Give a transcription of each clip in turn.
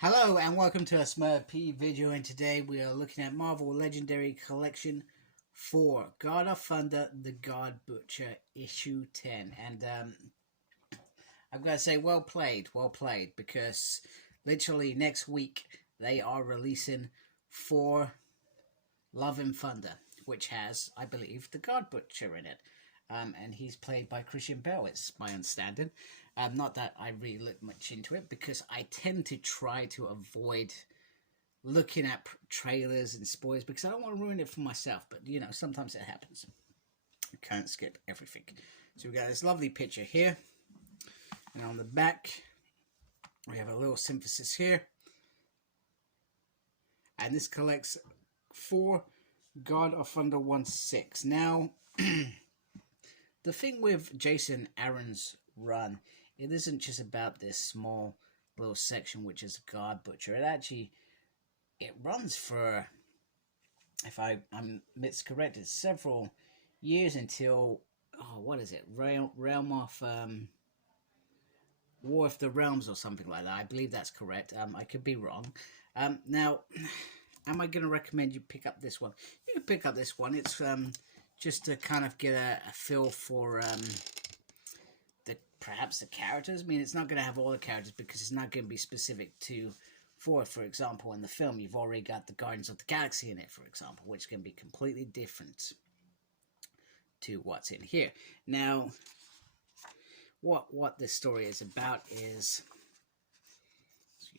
Hello and welcome to a Smurf video, and today we are looking at Marvel Legendary Collection 4, God of Thunder, the God Butcher, issue 10. And I've got to say, well played, because literally next week they are releasing 4 Love and Thunder, which has, I believe, the God Butcher in it. And he's played by Christian Bale, it's my understanding. Not that I really look much into it, because I tend to try to avoid looking at trailers and spoilers, because I don't want to ruin it for myself, but, you know, sometimes it happens. You can't skip everything. So we got this lovely picture here, and on the back, we have a little synthesis here. And this collects 4 God of Thunder 1/6. Now, the thing with Jason Aaron's run, it isn't just about this small little section which is God Butcher. It runs for, if I'm miscorrected, several years until, what is it, Realm of War of the Realms or something like that. I believe that's correct. I could be wrong. Now, am I going to recommend you pick up this one? You can pick up this one. It's just to kind of get a feel for perhaps the characters. I mean, it's not going to have all the characters because it's not going to be specific to Thor. For example, in the film, you've already got the Guardians of the Galaxy in it, for example, which can be completely different to what's in here. Now, what this story is about is,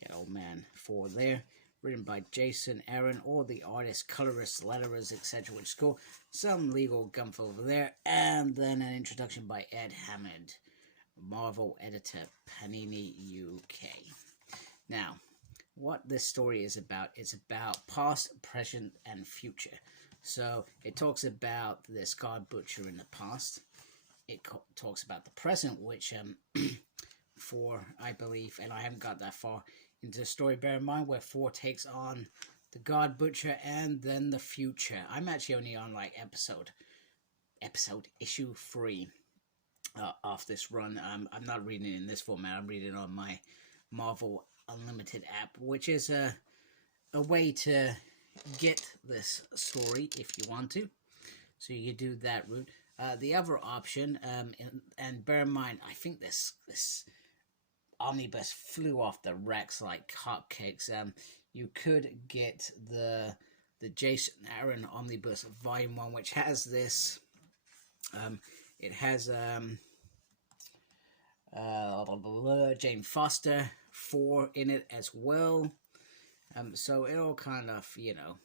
yeah, old man Thor there, written by Jason Aaron, or the artist, colorist, letterers, etc., which is cool. Some legal gumph over there, and then an introduction by Ed Hammond, Marvel editor, Panini UK. Now, what this story is about, it's about past, present, and future. So, it talks about this God Butcher in the past. It talks about the present, which, for, I believe, and I haven't got that far into the story, bear in mind, where Thor takes on the God Butcher, and then the future. I'm actually only on, like, issue 3 of this run. I'm not reading it in this format. I'm reading it on my Marvel Unlimited app, which is a way to get this story if you want to. So you do that route. The other option, and bear in mind, I think this omnibus flew off the racks like hotcakes. You could get the Jason Aaron omnibus volume 1, which has this. It has Jane Foster 4 in it as well. So it'll kind of, you know,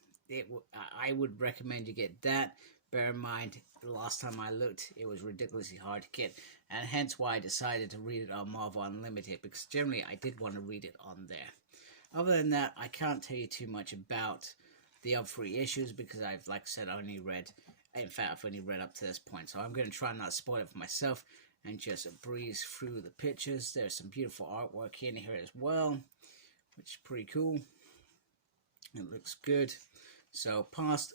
I would recommend you get that. Bear in mind, the last time I looked, it was ridiculously hard to get, and hence why I decided to read it on Marvel Unlimited, because generally I did want to read it on there. Other than that, I can't tell you too much about the other 3 issues, because I've, like I said, I've only read up to this point, so I'm going to try not to spoil it for myself and just breeze through the pictures. There's some beautiful artwork in here as well, which is pretty cool. It looks good. So past,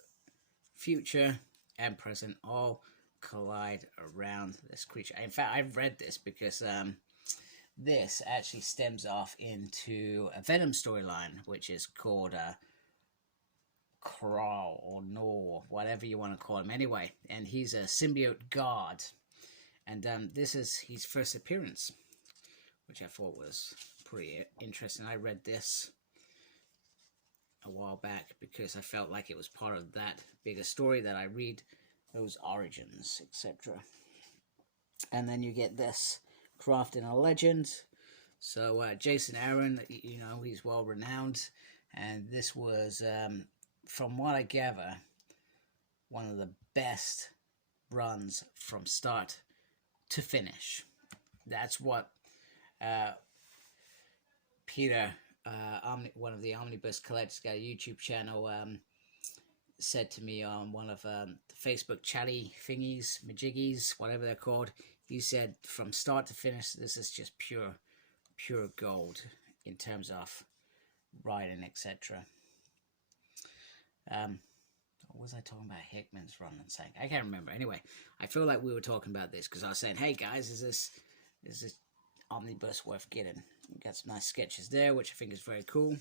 future, and present all collide around this creature. In fact, I've read this because this actually stems off into a Venom storyline, which is called Crawl or Nor, whatever you want to call him. Anyway, and he's a symbiote god, and this is his first appearance, which I thought was pretty interesting. I read this a while back because I felt like it was part of that bigger story that I read, those origins, etc. And then you get this crafting a legend. So Jason Aaron, you know, he's well renowned, and this was, from what I gather, one of the best runs from start to finish. That's what Peter, one of the omnibus collectors, got a YouTube channel, said to me on one of the Facebook chatty thingies, majiggies, whatever they're called. He said, from start to finish, this is just pure gold in terms of writing, etc. What was I talking about? Hickman's run and saying, I can't remember. Anyway, I feel like we were talking about this because I was saying, hey guys, is this omnibus worth getting. We've got some nice sketches there, which I think is very cool.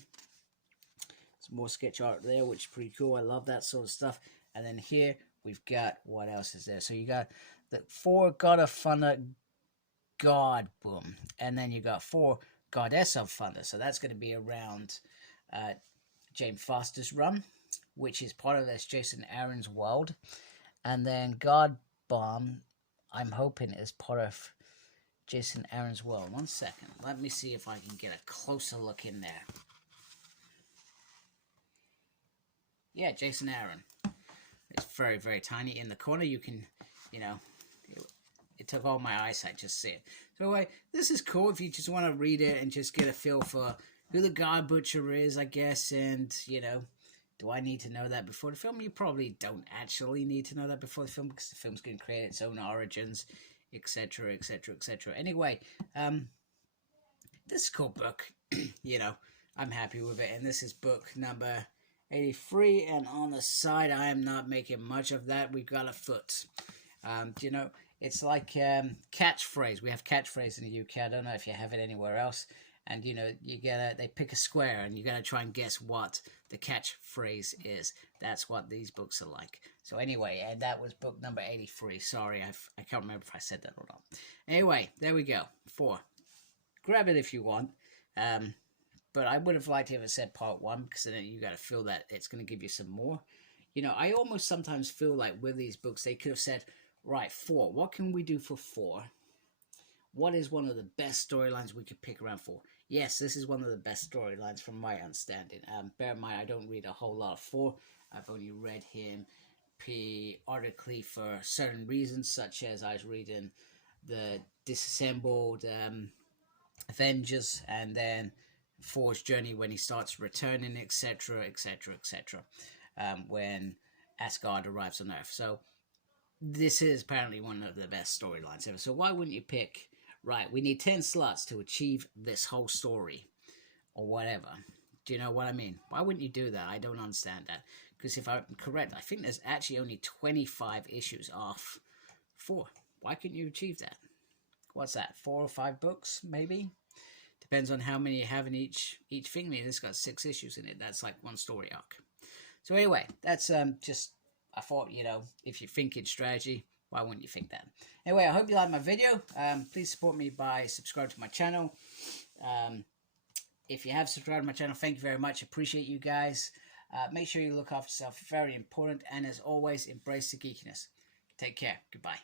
Some more sketch art there, which is pretty cool. I love that sort of stuff. And then here we've got, what else is there? So you got the Thor God of Thunder God Boom, and then you got Thor Goddess of Thunder. So that's going to be around James Foster's run, which is part of this Jason Aaron's world. And then God Bomb, I'm hoping, is part of Jason Aaron's world. 1 second. Let me see if I can get a closer look in there. Yeah, Jason Aaron. It's very, very tiny. In the corner, you can, you know, it took all my eyesight just to see it. So anyway, this is cool if you just want to read it and just get a feel for who the God Butcher is, I guess, and, you know, do I need to know that before the film? You probably don't actually need to know that before the film, because the film's going to create its own origins, etc., etc., etc. Anyway, this is a cool book. You know, I'm happy with it, and this is book number 83, and on the side, I am not making much of that. We've got a foot. You know, it's like catchphrase. We have catchphrase in the UK. I don't know if you have it anywhere else. And, you know, they pick a square, and you gotta try and guess what the catchphrase is. That's what these books are like. So anyway, and that was book number 83. Sorry, I can't remember if I said that or not. Anyway, there we go. 4. Grab it if you want. But I would have liked to have said part 1, because then you got to feel that it's going to give you some more. You know, I almost sometimes feel like with these books, they could have said, right, 4, what can we do for 4? What is one of the best storylines we could pick around 4? Yes, this is one of the best storylines from my understanding. Bear in mind, I don't read a whole lot of 4. I've only read him periodically for certain reasons, such as I was reading the Disassembled Avengers, and then Thor's journey when he starts returning, etc., etc., etc. When Asgard arrives on Earth. So this is apparently one of the best storylines ever. So why wouldn't you pick, right, we need 10 slots to achieve this whole story, or whatever. Do you know what I mean? Why wouldn't you do that? I don't understand that. Because if I'm correct, I think there's actually only 25 issues off 4. Why couldn't you achieve that? What's that, 4 or 5 books, maybe? Depends on how many you have in each thing. I mean, it's got 6 issues in it. That's like one story arc. So anyway, that's just, I thought, you know, if you're thinking strategy, why wouldn't you think that? Anyway, I hope you liked my video. Please support me by subscribing to my channel. If you have subscribed to my channel, thank you very much. Appreciate you guys. Make sure you look after yourself. Very important. And as always, embrace the geekiness. Take care. Goodbye.